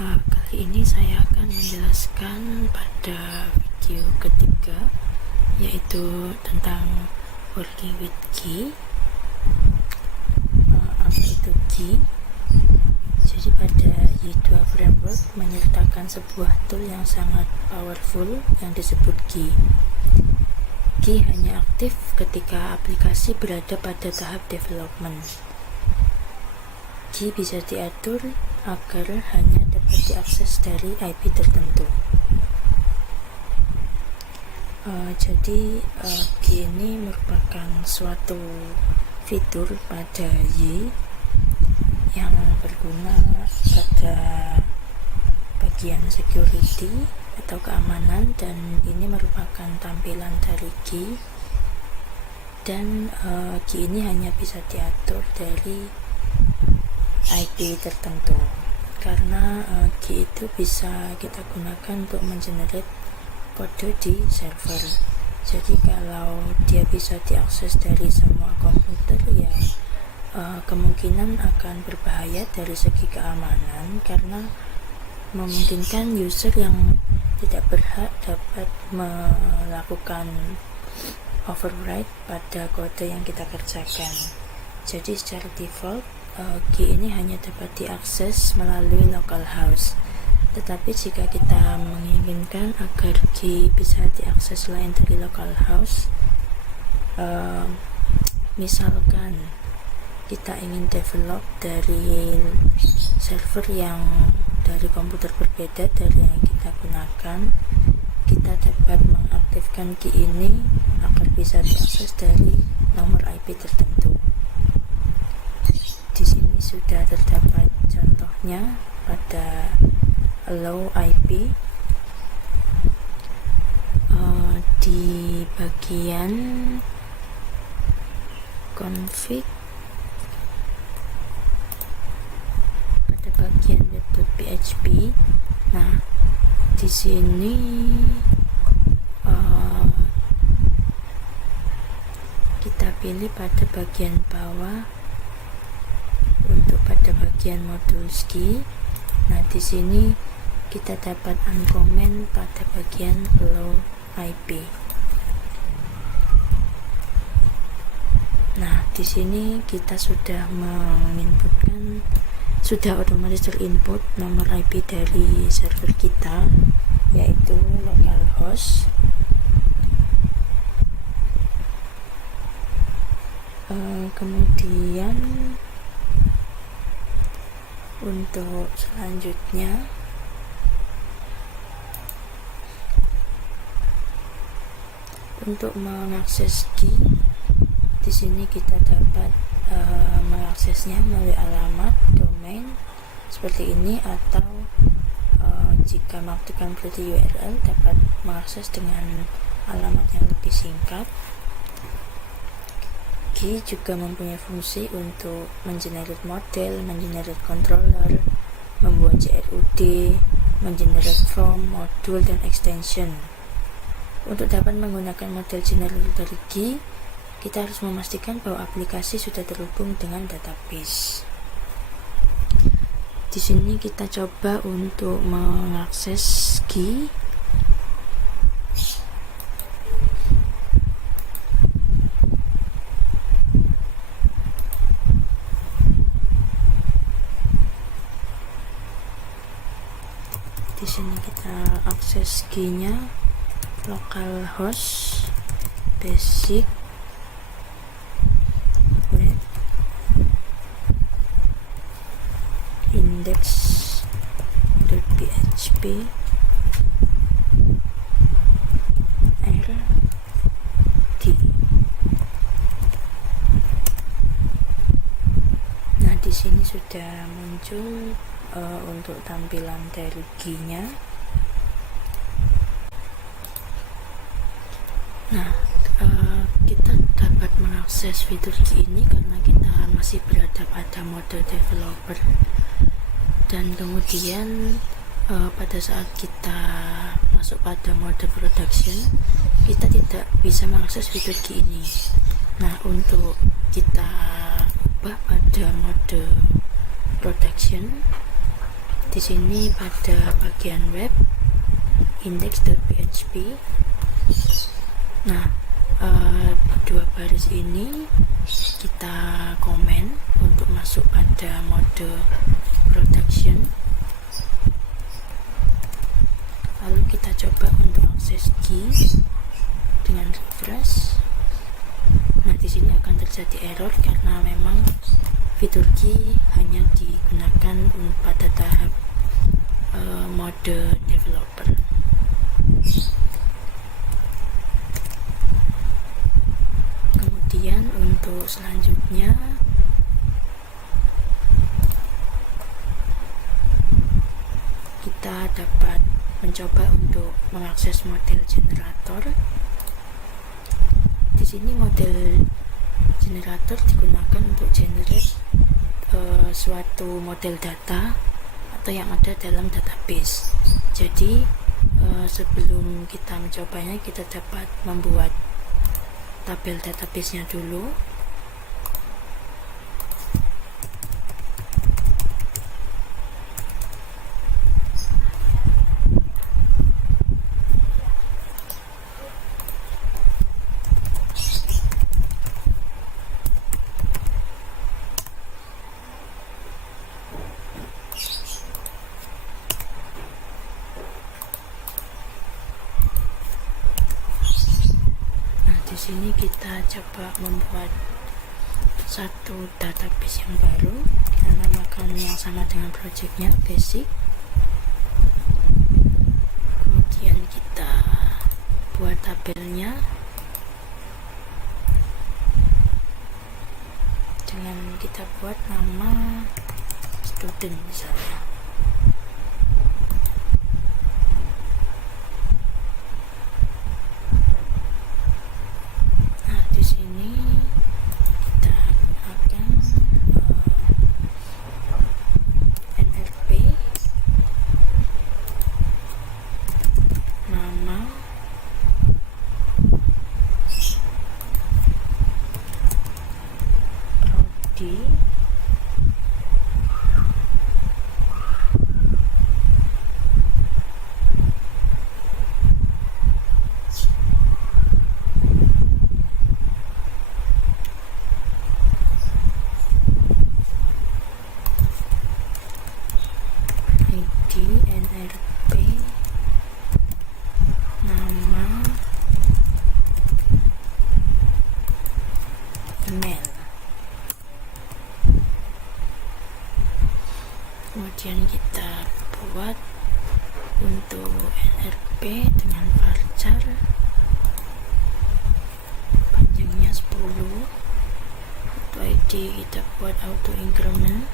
Kali ini saya akan menjelaskan pada video ketiga, yaitu tentang working with key. Apa itu key? Jadi pada Y2 framework menyertakan sebuah tool yang sangat powerful yang disebut key. Key hanya aktif ketika aplikasi berada pada tahap development. Key bisa diatur agar hanya dapat diakses dari IP tertentu. Jadi key ini merupakan suatu fitur pada Y yang berguna pada bagian security atau keamanan, dan ini merupakan tampilan dari key, dan key ini hanya bisa diatur dari IP tertentu, karena key itu bisa kita gunakan untuk mengenerate kode di server. Jadi kalau dia bisa diakses dari semua komputer, ya kemungkinan akan berbahaya dari segi keamanan, karena memungkinkan user yang tidak berhak dapat melakukan override pada kode yang kita kerjakan. Jadi secara default key ini hanya dapat diakses melalui localhost. Tetapi jika kita menginginkan agar key bisa diakses selain dari localhost, misalkan kita ingin develop dari server yang dari komputer berbeda dari yang kita gunakan, kita dapat mengaktifkan key ini agar bisa diakses dari nomor IP tertentu. Di sini sudah terdapat contohnya pada allow IP. Di bagian config, pada bagian web.php, nah di sini kita pilih pada bagian bawah untuk pada bagian modul key. Nah di sini kita dapat uncomment pada bagian allow IP. Nah di sini kita sudah menginputkan, sudah otomatis terinput nomor IP dari server kita, yaitu localhost. Kemudian untuk selanjutnya untuk mengakses key, di sini kita dapat mengaksesnya melalui alamat domain seperti ini, atau jika mengaktifkan property URL dapat mengakses dengan alamat yang lebih singkat. Key juga mempunyai fungsi untuk mengenerate model, mengenerate controller, membuat JRUD, mengenerate form, modul, dan extension. Untuk dapat menggunakan model generator dari key, kita harus memastikan bahwa aplikasi sudah terhubung dengan database. Di sini kita coba untuk mengakses key. Di sini kita akses key-nya localhost basic web index.php rd. Nah di sini sudah muncul untuk tampilan dari key-nya. Nah kita dapat mengakses fitur key ini karena kita masih berada pada mode developer, dan kemudian pada saat kita masuk pada mode production kita tidak bisa mengakses fitur key ini. Nah untuk kita ubah pada mode production, Di sini pada bagian web index.php. Nah, dua baris ini kita komen untuk masuk pada mode production. Lalu kita coba untuk akses key dengan refresh. Nah, di sini akan terjadi error karena memang fitur key hanya digunakan pada tahap mode developer. Kemudian untuk selanjutnya kita dapat mencoba untuk mengakses model generator. Di sini model generator digunakan untuk generate suatu model data atau yang ada dalam database. Jadi sebelum kita mencobanya, kita dapat membuat tabel database-nya dulu. Di sini kita coba membuat satu database yang baru, kita namakan yang sama dengan projectnya basic. Kemudian kita buat tabelnya dengan kita buat nama student misalnya. NRP, nama, email. Kemudian kita buat untuk NRP dengan varchar panjangnya 10. Untuk ID kita buat auto increment.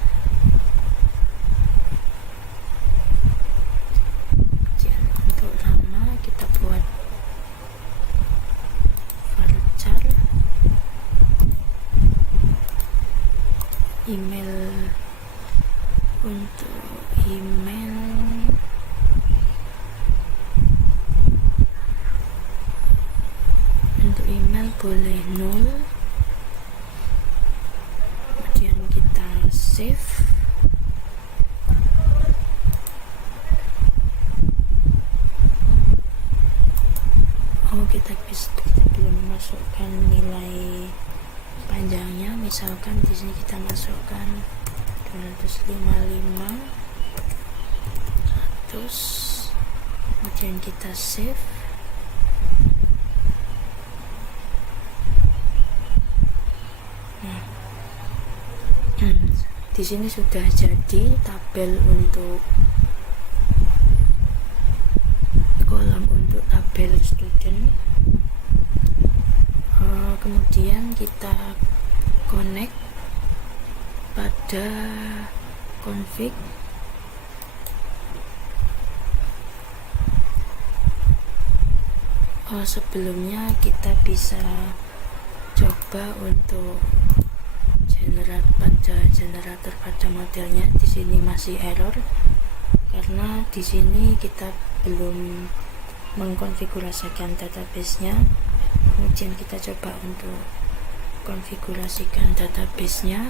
Email, untuk email boleh 0. Kemudian kita save. Kita belum masukkan nilai panjangnya, misalkan di sini kita masukkan 255 100, kemudian kita save. Di sini sudah jadi tabel untuk kolom untuk tabel student. Kemudian kita connect pada config. Sebelumnya kita bisa coba untuk generator pada modelnya. Di sini masih error karena di sini kita belum mengkonfigurasikan database-nya. Kemudian kita coba untuk konfigurasikan database-nya.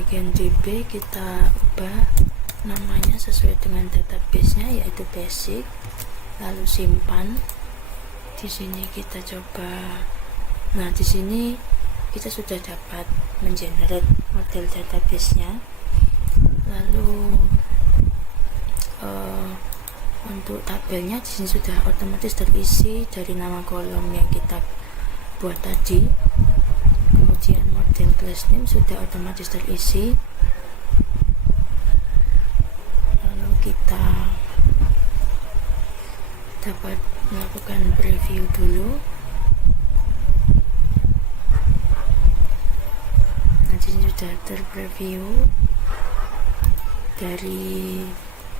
bagian DB kita ubah namanya sesuai dengan database-nya, yaitu basic, lalu simpan. Di sini kita coba. Nah, di sini kita sudah dapat mengenerate model database-nya. Lalu untuk tabelnya di sini sudah otomatis terisi dari nama kolom yang kita buat tadi. Kemudian model class name sudah otomatis terisi. Lalu kita dapat melakukan preview dulu. Nah, di sini sudah terpreview dari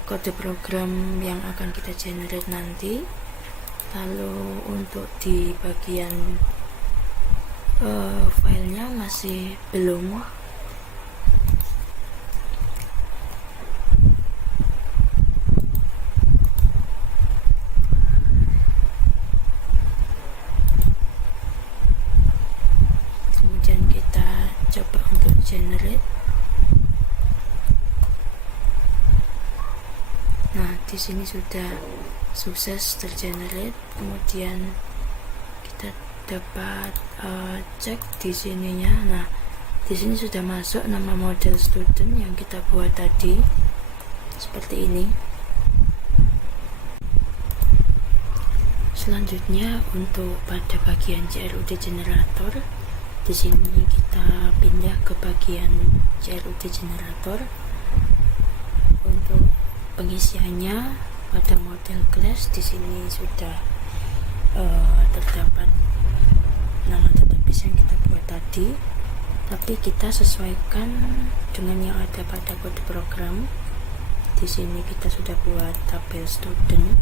kode program yang akan kita generate nanti. Lalu untuk di bagian filenya masih belum. Kemudian kita coba untuk generate. Nah, di sini sudah sukses tergenerate. Kemudian kita dapat cek di sininya. Nah, di sini sudah masuk nama model student yang kita buat tadi, seperti ini. Selanjutnya untuk pada bagian CRUD generator, di sini kita pindah ke bagian CRUD generator. Untuk pengisiannya pada model class di sini sudah terdapat nama database yang kita buat tadi, tapi kita sesuaikan dengan yang ada pada kode program. Di sini kita sudah buat tabel student.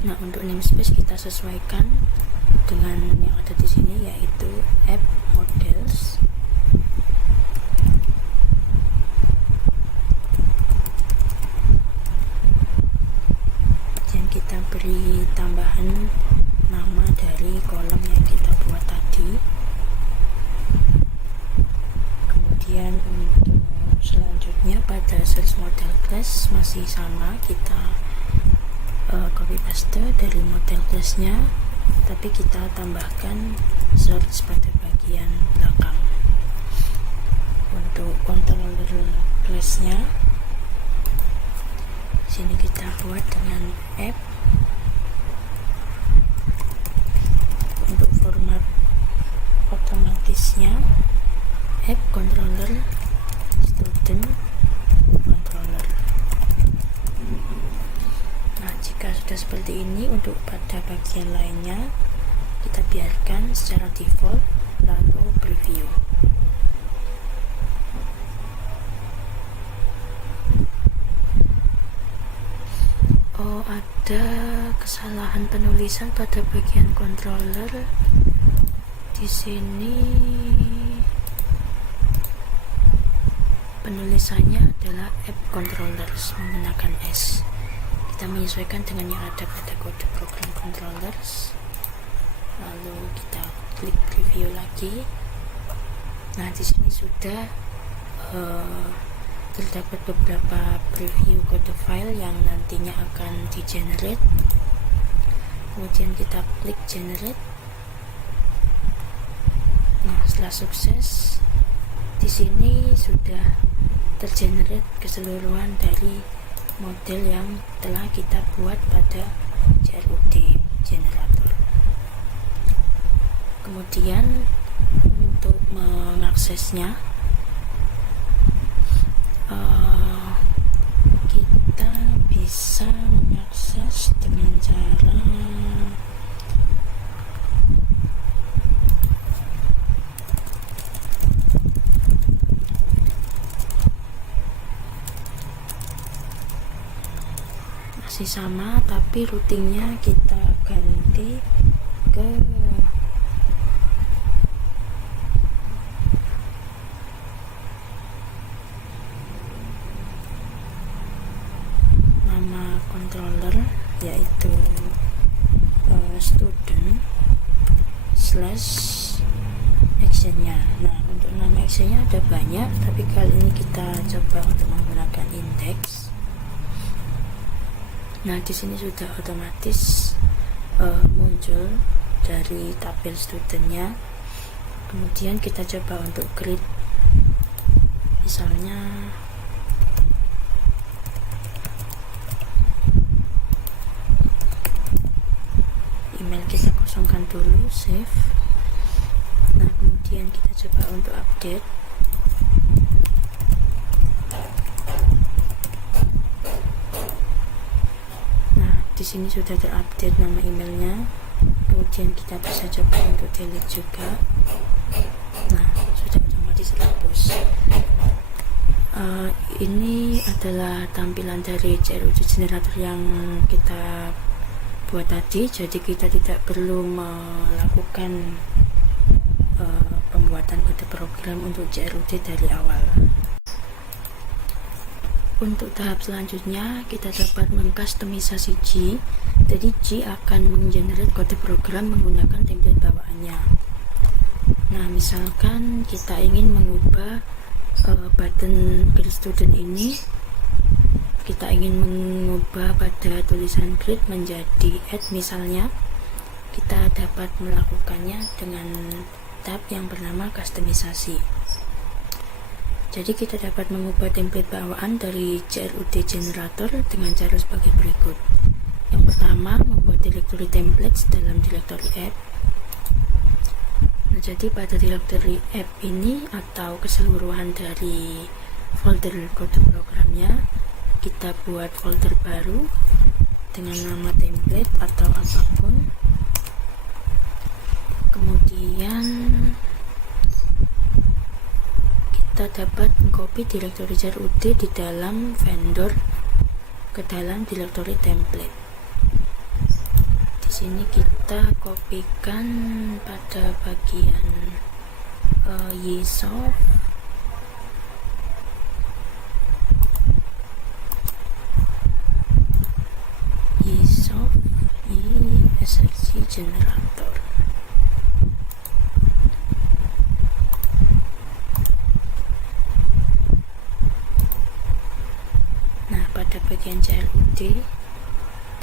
Nah, untuk namespace kita sesuaikan dengan yang ada di sini, yaitu app models. Kita beri tambahan nama dari kolom yang kita buat tadi. Kemudian untuk selanjutnya pada source model class masih sama, kita copy paste dari model classnya, tapi kita tambahkan source pada bagian belakang. Untuk controller classnya sini kita buat dengan app. Untuk format otomatisnya app controller student controller. Nah, jika sudah seperti ini, untuk pada bagian lainnya kita biarkan secara default, lalu preview. Oh, ada kesalahan penulisan pada bagian controller. Di sini penulisannya adalah app controllers menggunakan S. Kita menyesuaikan dengan yang ada pada kode program controllers. Lalu kita klik preview lagi. Nah, di sini sudah terdapat beberapa preview kode file yang nantinya akan di generate. Kemudian kita klik generate. Nah, setelah sukses, di sini sudah tergenerate keseluruhan dari model yang telah kita buat pada CRUD generator. Kemudian untuk mengaksesnya, kita bisa mengakses dengan cara masih sama, tapi routingnya kita ganti ke nama controller, yaitu student slash actionnya. Nah, untuk nama actionnya ada banyak, tapi kali ini kita coba untuk menggunakan index. Nah, di sini sudah otomatis muncul dari tabel studentnya. Kemudian kita coba untuk create, misalnya email kita kosongkan dulu, save. Nah, kemudian kita coba untuk update. Nah, di sini sudah terupdate nama emailnya. Kemudian kita bisa coba untuk delete juga. Nah, sudah otomatis terhapus. Ini adalah tampilan dari CRUD generator yang kita buat tadi. Jadi kita tidak perlu melakukan pembuatan kode program untuk CRUD dari awal. Untuk tahap selanjutnya kita dapat mengkustomisasi G. Jadi G akan menggenerate kode program menggunakan template bawaannya. Nah, misalkan kita ingin mengubah button create student ini, kita ingin mengubah pada tulisan create menjadi add misalnya, kita dapat melakukannya dengan tab yang bernama kustomisasi. Jadi kita dapat mengubah template bawaan dari CRUD generator dengan cara sebagai berikut. Yang pertama, membuat directory templates dalam directory app. Nah, jadi pada directory app ini atau keseluruhan dari folder kode programnya, kita buat folder baru dengan nama template atau apapun. Kemudian kita dapat mengcopy directory CRUD di dalam vendor ke dalam directory template. Di sini kita kopikan pada bagian YSoft. ESRC generator. Nah, pada bagian CRUD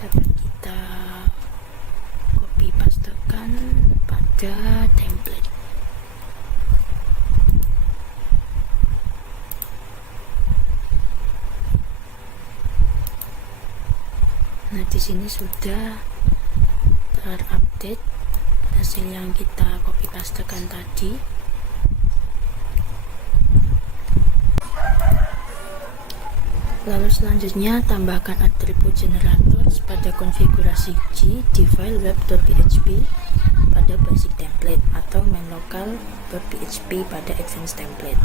dapat kita copy pastekan pada template. Nah, di sini sudah terupdate hasil yang kita copy pastekan tadi. Lalu selanjutnya tambahkan atribut generator pada konfigurasi G di file web.php pada basic template atau main local.php pada advanced template.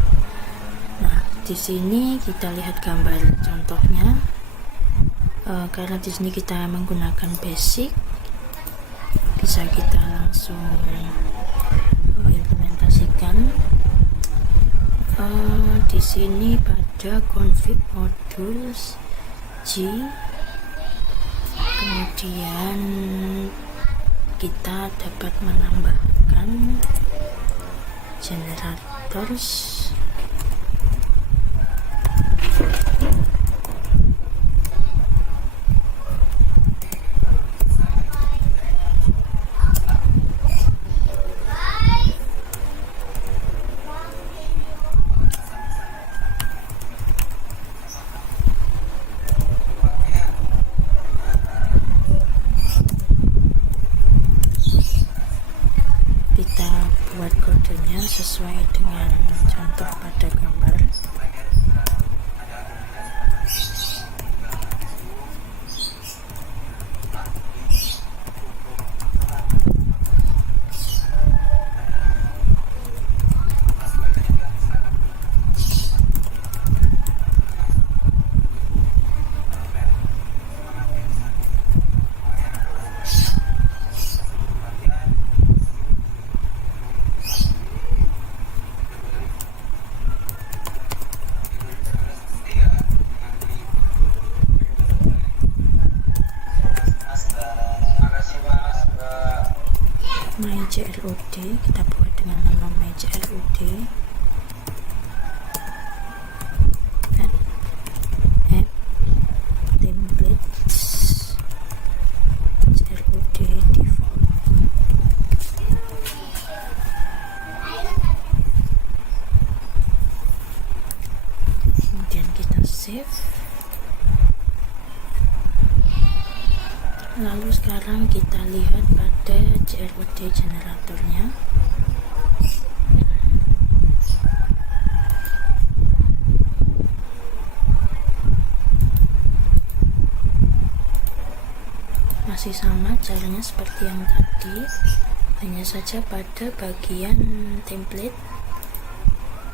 Nah, di sini kita lihat gambar contohnya. Karena di sini kita menggunakan basic, bisa kita langsung implementasikan. Di sini pada config modules G, kemudian kita dapat menambahkan generators. Kita buat kodenya sesuai dengan contoh pada gambar. My CRUD kita buat dengan nama mygrud add app templates grud default. Kemudian kita save. Lalu sekarang kita lihat pada grud generatornya. Masih sama caranya seperti yang tadi, hanya saja pada bagian template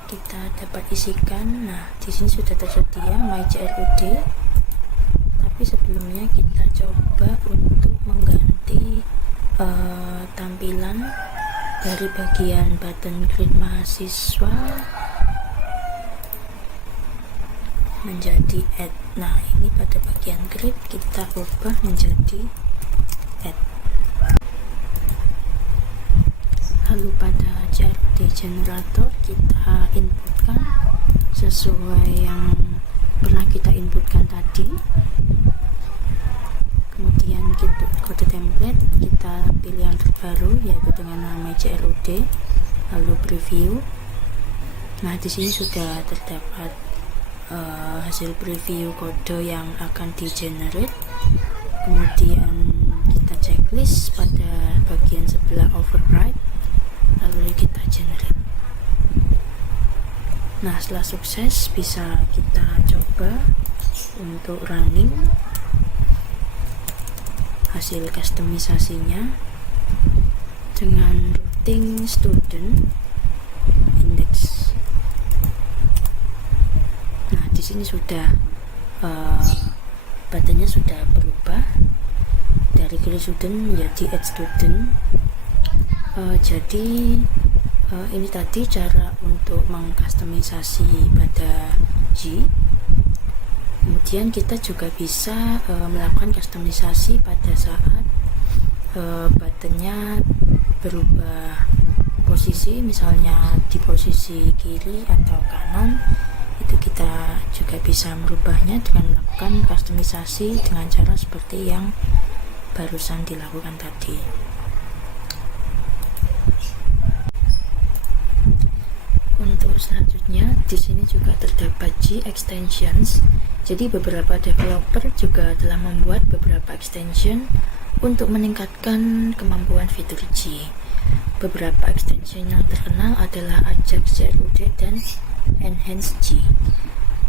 kita dapat isikan. Nah, di sini sudah tersedia mygrud. Tapi sebelumnya kita coba untuk mengganti tampilan dari bagian button grid mahasiswa menjadi add. Nah, ini pada bagian grid kita ubah menjadi add. Lalu pada grud generator kita inputkan sesuai yang pernah kita inputkan tadi. Kemudian kode template kita pilih yang terbaru, yaitu dengan nama grud, lalu preview. Nah, di sini sudah terdapat hasil preview kode yang akan di generate. Kemudian kita checklist pada bagian sebelah override, lalu kita generate. Nah, setelah sukses bisa kita coba untuk running hasil customisasinya dengan routing student index. Nah, di sini sudah buttonnya sudah berubah dari create student menjadi add student. Jadi ini tadi cara untuk mengkustomisasi pada G. Kemudian kita juga bisa melakukan kustomisasi pada saat buttonnya berubah posisi, misalnya di posisi kiri atau kanan. Itu kita juga bisa merubahnya dengan melakukan kustomisasi dengan cara seperti yang barusan dilakukan tadi. Untuk selanjutnya, di sini juga terdapat G extensions. Jadi beberapa developer juga telah membuat beberapa extension untuk meningkatkan kemampuan fitur G. Beberapa extension yang terkenal adalah Ajax grud dan Enhance G.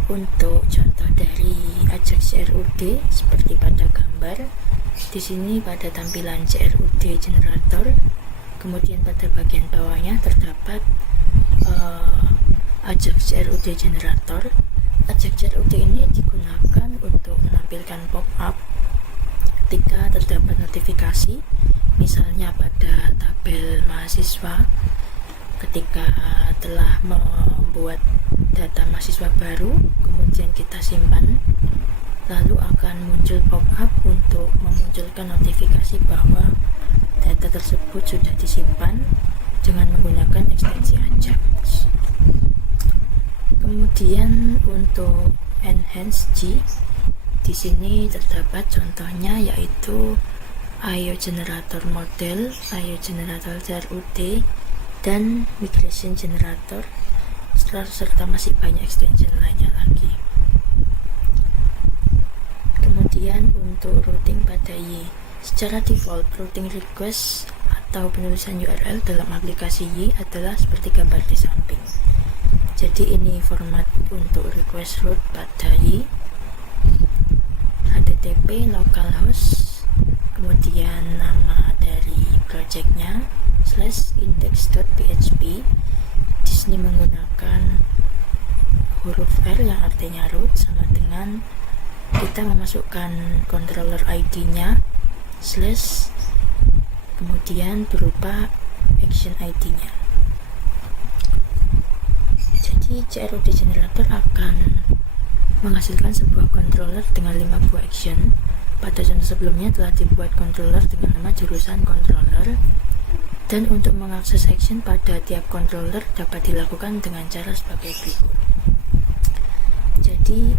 Untuk contoh dari Ajax grud seperti pada gambar, di sini pada tampilan grud generator, kemudian pada bagian bawahnya terdapat Ajax grud generator. Ajax grud ini digunakan untuk menampilkan pop-up ketika terdapat notifikasi, misalnya pada tabel mahasiswa ketika telah membuat data mahasiswa baru, kemudian kita simpan, lalu akan muncul pop-up untuk memunculkan notifikasi bahwa data tersebut sudah disimpan dengan menggunakan ekstensi Ajax. Kemudian untuk Enhance G, di sini terdapat contohnya, yaitu IO generator model, IO generator grud, dan migration generator, serta masih banyak extension lainnya lagi. Kemudian untuk routing pada Y, secara default routing request atau penulisan URL dalam aplikasi Y adalah seperti gambar di samping. Jadi ini format untuk request route pada Y, http localhost, kemudian nama dari projectnya /index.php. Di sini menggunakan huruf R yang artinya root, sama dengan kita memasukkan controller ID-nya slash kemudian berupa action ID-nya. Jadi grud generator akan menghasilkan sebuah controller dengan 5 buah action. Pada contoh sebelumnya telah dibuat controller dengan nama jurusan controller. Dan untuk mengakses action pada tiap controller dapat dilakukan dengan cara sebagai berikut. Jadi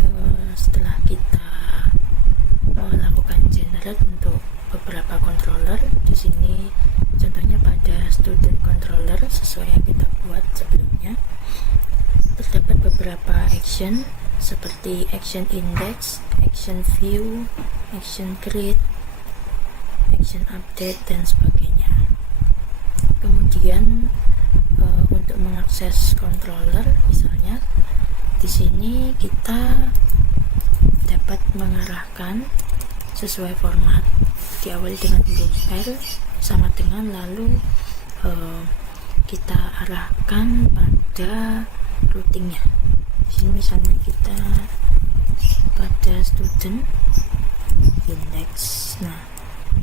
setelah kita melakukan generate untuk beberapa controller, di sini contohnya pada student controller sesuai yang kita buat sebelumnya, terdapat beberapa action seperti action index, action view, action create, action update, dan sebagainya. Kemudian untuk mengakses controller, misalnya di sini kita dapat mengarahkan sesuai format, diawali dengan huruf R sama dengan, lalu kita arahkan pada routingnya. Di sini misalnya kita pada student index. Nah,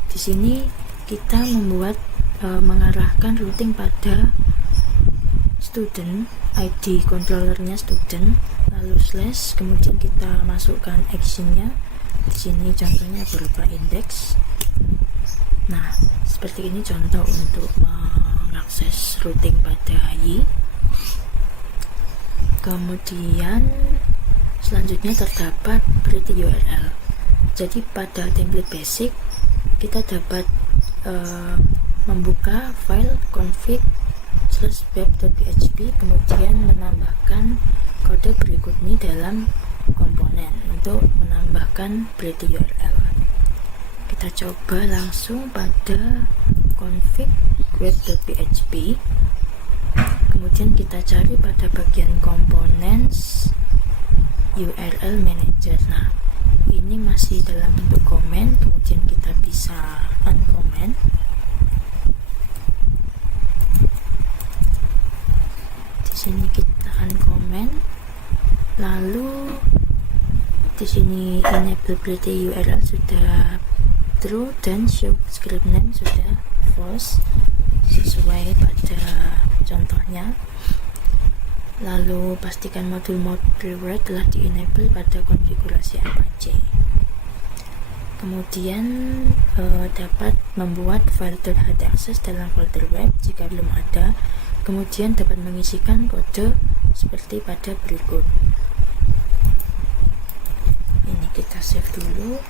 di sini kita membuat mengarahkan routing pada student, ID controllernya student, lalu slash, kemudian kita masukkan actionnya. Di sini contohnya berupa index. Nah, seperti ini contoh untuk mengakses routing pada Y. Kemudian selanjutnya terdapat pretty URL. Jadi pada template basic kita dapat membuka file config/web.php, kemudian menambahkan kode berikut ini dalam komponen untuk menambahkan pretty URL. Kita coba langsung pada config web.php, kemudian kita cari pada bagian components URL manager. Nah, ini masih dalam bentuk komen, kemudian kita bisa uncomment. Sini kita uncomment, lalu di sini enable pretty URL sudah true dan show script name sudah false sesuai pada contohnya. Lalu pastikan modul rewrite telah di enable pada konfigurasi Apache. Kemudian dapat membuat file third-party access dalam folder web jika belum ada. Kemudian dapat mengisikan kode seperti pada berikut. Ini kita save dulu.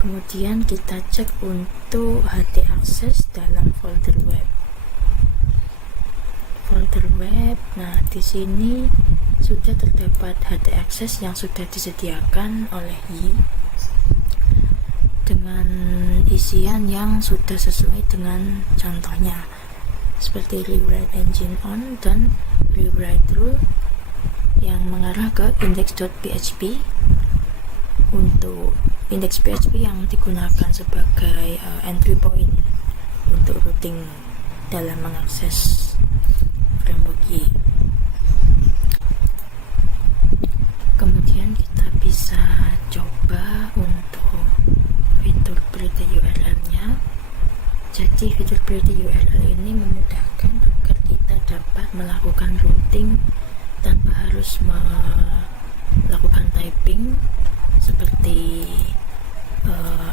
Kemudian kita cek untuk HT access dalam folder web. Folder web. Nah, di sini sudah terdapat HT access yang sudah disediakan oleh Y dengan isian yang sudah sesuai dengan contohnya, seperti rewrite engine on dan rewrite rule yang mengarah ke index.php. Untuk index PHP yang digunakan sebagai entry point untuk routing dalam mengakses framework Y. Kemudian kita bisa coba untuk fitur pretty URL-nya. Jadi fitur pretty URL ini memudahkan agar kita dapat melakukan routing tanpa harus melakukan typing seperti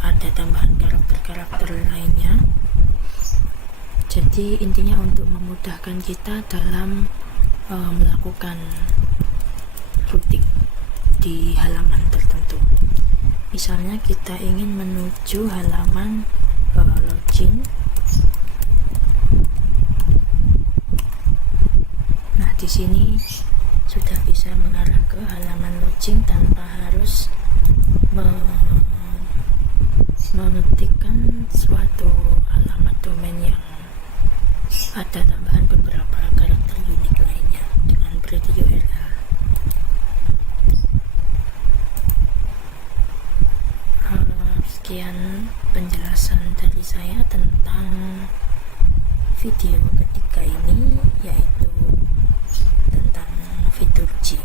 ada tambahan karakter-karakter lainnya. Jadi intinya untuk memudahkan kita dalam melakukan routing di halaman tertentu. Misalnya kita ingin menuju halaman login. Nah, di sini sudah bisa mengarah ke halaman login tanpa harus mengetikkan suatu alamat domain yang ada tambahan beberapa karakter unik lainnya dengan pretty URL. Sekian penjelasan dari saya tentang video ketiga ini, yaitu tentang fitur G.